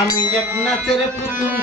আমি এক নাচের পুতুল